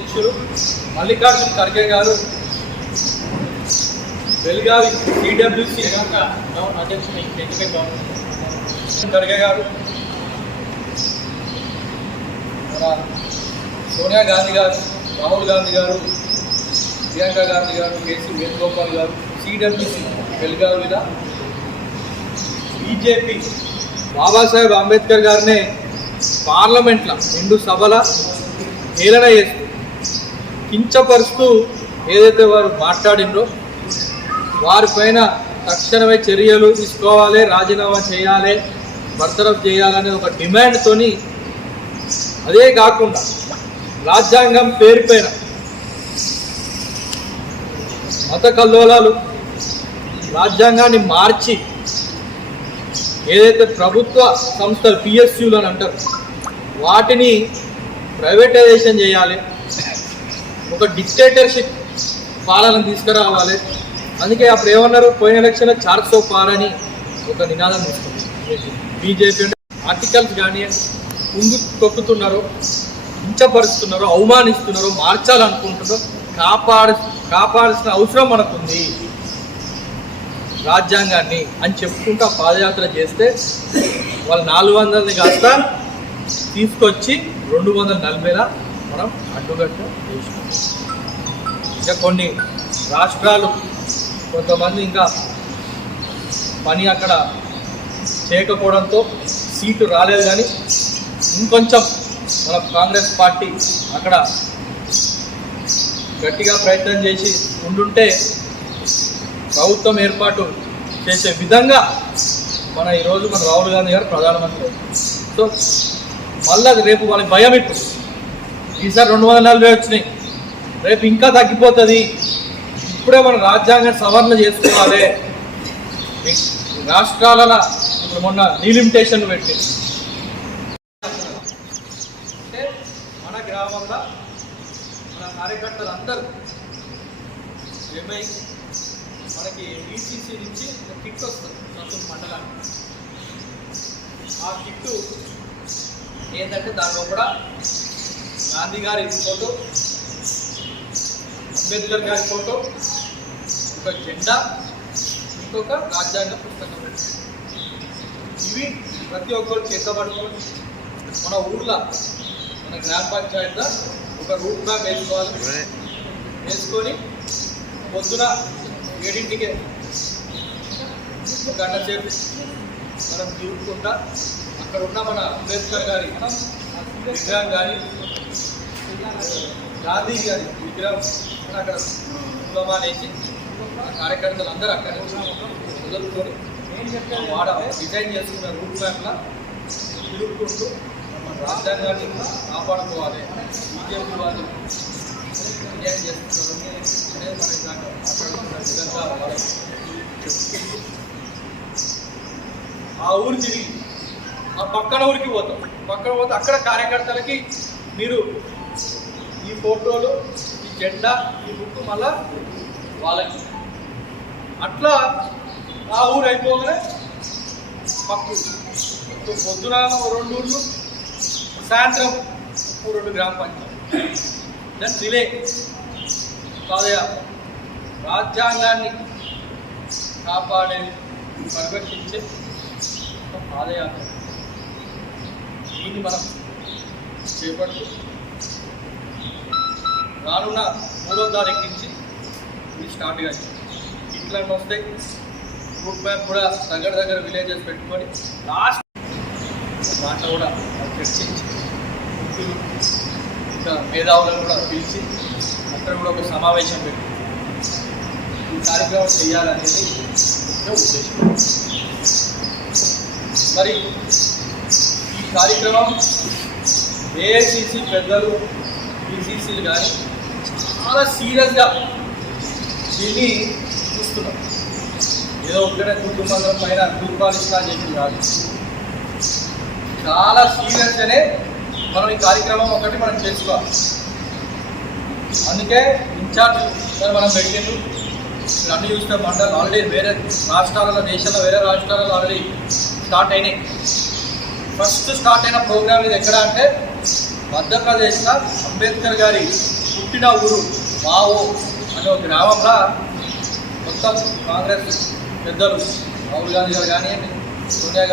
అధ్యక్షులు మల్లికార్జున్ ఖర్గే గారు బెల్గావి టీడబ్ల్యూసీ అధ్యక్షులు ఖర్గే గారు మన సోనియా గాంధీ గారు రాహుల్ గాంధీ గారు ప్రియాంక గాంధీ గారు కేసీ వేణుగోపాల్ గారు సిడబ్ల్యూసీ బెల్గావిల బీజేపీ బాబాసాహెబ్ అంబేద్కర్ గారినే పార్లమెంట్ల రెండు సభల హేళన చేస్తుంది కించపరుస్తూ ఏదైతే వారు మాట్లాడిండ్రో వారిపైన తక్షణమే చర్యలు తీసుకోవాలి రాజీనామా చేయాలి బర్తరఫ్ చేయాలనే ఒక డిమాండ్తోని అదే కాకుండా రాజ్యాంగం పేరుపైన మత కల్లోలాలు రాజ్యాంగాన్ని మార్చి ఏదైతే ప్రభుత్వ సంస్థలు పిఎస్యులు అని అంటారు వాటిని ప్రైవేటైజేషన్ చేయాలి. ఒక డిక్టేటర్షిప్ పాలన తీసుకురావాలి. అందుకే అప్పుడు ఏమన్నారు? పోయిన ఎలక్షన్లో చార్సో పారని పార్ అని ఒక నినాదం తీసుకుంది బీజేపీ ఆర్టికల్స్ కానీ ముందు తొక్కుతున్నారు కించపరుస్తున్నారు అవమానిస్తున్నారు మార్చాలనుకుంటున్నారు. కాపాడ కాపాడాల్సిన అవసరం మనకుంది. రాజ్యాంగాన్ని అని చెప్పుకుంటూ పాదయాత్ర చేస్తే వాళ్ళు నాలుగు వందలని కాస్త తీసుకొచ్చి రెండు వందల నలభైలా మనం అడ్డుగట్ట చేసినాం ఇంకా కొన్ని రాష్ట్రాలు కొంతమంది ఇంకా పని అక్కడ చేయకపోవడంతో సీటు రాలేదు కానీ ఇంకొంచెం మన కాంగ్రెస్ పార్టీ అక్కడ గట్టిగా ప్రయత్నం చేసి ఉండుంటే ప్రభుత్వం ఏర్పాటు చేసే విధంగా మన ఈరోజు మన రాహుల్ గాంధీ గారు ప్రధానమంత్రి సో మళ్ళీ అది రేపు వాళ్ళకి భయం ఇప్పుడు. ఈసారి రెండు వందల నలభై వచ్చినాయి. రేపు ఇంకా తగ్గిపోతుంది. ఇప్పుడే మన రాజ్యాంగం సవరణ చేసుకోవాలి. రాష్ట్రాల ఇప్పుడు మొన్న నీలిమిటేషన్ పెట్టి. అంటే మన గ్రామంలో మన కార్యకర్తలు అందరూ ఏమై మనకి డిసిసి నుంచి కిట్ వస్తుంది ప్రస్తుతం మండలానికి. ఆ కిట్టు ఏంటంటే దానిలో కూడా గాంధీ గారి ఫోటో అంబేద్కర్ గారి ఫోటో ఒక జెండా ఇంకొక రాజ్యాంగ పుస్తకం. ఇవి ప్రతి ఒక్కరు చేతబడుకొని మన ఊర్లో మన గ్రామ పంచాయతీలో ఒక రూట్ మ్యాప్ వేసుకోవాలి. వేసుకొని పొద్దున ఏడింటికే గంట సేపు మనం చూసుకుంటా అక్కడ ఉన్న మన అంబేద్కర్ గారి విగ్రహం కానీ గాంధీ గారి విగ్రహం అక్కడ కులమానేసి ఆ కార్యకర్తలు అందరూ అక్కడ వదులుకొని వాడ డిజైన్ చేసుకున్న రూట్ మ్యాప్లా తిరుగుకుంటూ మన రాజ్యాంగాన్ని కాపాడుకోవాలి. బీజేపీ వాళ్ళు అన్యాయం చేస్తున్నారు అనే మన దాకా మాట్లాడుతున్న విధంగా ఆ ఊరు తిరిగి ఆ పక్కన ఊరికి పోతాం. పక్కన పోతే అక్కడ కార్యకర్తలకి మీరు ఈ ఫోటోలు ఈ జెండా ఈ బుక్ మళ్ళా వాళ్ళకి. అట్లా ఆ ఊరు అయిపోగానే పక్కు. పొద్దున రెండు ఊళ్ళు సాయంత్రం రెండు గ్రామ పంచాయతీ దెన్ రిలే. పాదయాత్ర రాజ్యాంగాన్ని కాపాడే పరిరక్షించే పాదయాత్ర. దీన్ని మనం చేపడుతూ రానున్న మూడో తారీఖు నుంచి ఇది స్టార్ట్ కానీ ఇట్లా వస్తాయి రూట్ మ్యాప్ కూడా దగ్గర దగ్గర విలేజెస్ పెట్టుకొని లాస్ట్ దాంట్లో కూడా చర్చించి ఇంకా మేధావులను కూడా పిలిచి అక్కడ కూడా ఒక సమావేశం పెట్టి ఈ కార్యక్రమం చేయాలనేది ఉద్దేశం. మరి ఈ కార్యక్రమం ఏఐసిసి పెద్దలు పిసిసిలు కానీ చాలా సీరియస్గా దీన్ని చూస్తున్నాం. ఏదో ఒక్కడే కుటుంబం పైన దూర్పాలిస్తా అని చెప్పి కాదు. చాలా సీరియస్గానే మనం ఈ కార్యక్రమం ఒకటి మనం చేసుకోవాలి. అందుకే ఇన్ఛార్జ్ సార్ మనం పెట్టిండు మీరు అన్ని చూస్తే మండలం ఆల్రెడీ వేరే రాష్ట్రాలలో దేశంలో వేరే రాష్ట్రాలలో ఆల్రెడీ స్టార్ట్ అయినాయి. ఫస్ట్ స్టార్ట్ అయిన ప్రోగ్రామ్ ఇది ఎక్కడ అంటే మధ్యప్రదేశ్లో అంబేద్కర్ గారి పుట్టిన ఊరు మావో అనే ఒక గ్రామంలో మొత్తం కాంగ్రెస్ పెద్దలు రాహుల్ గాంధీ గారు కానీ సోనియా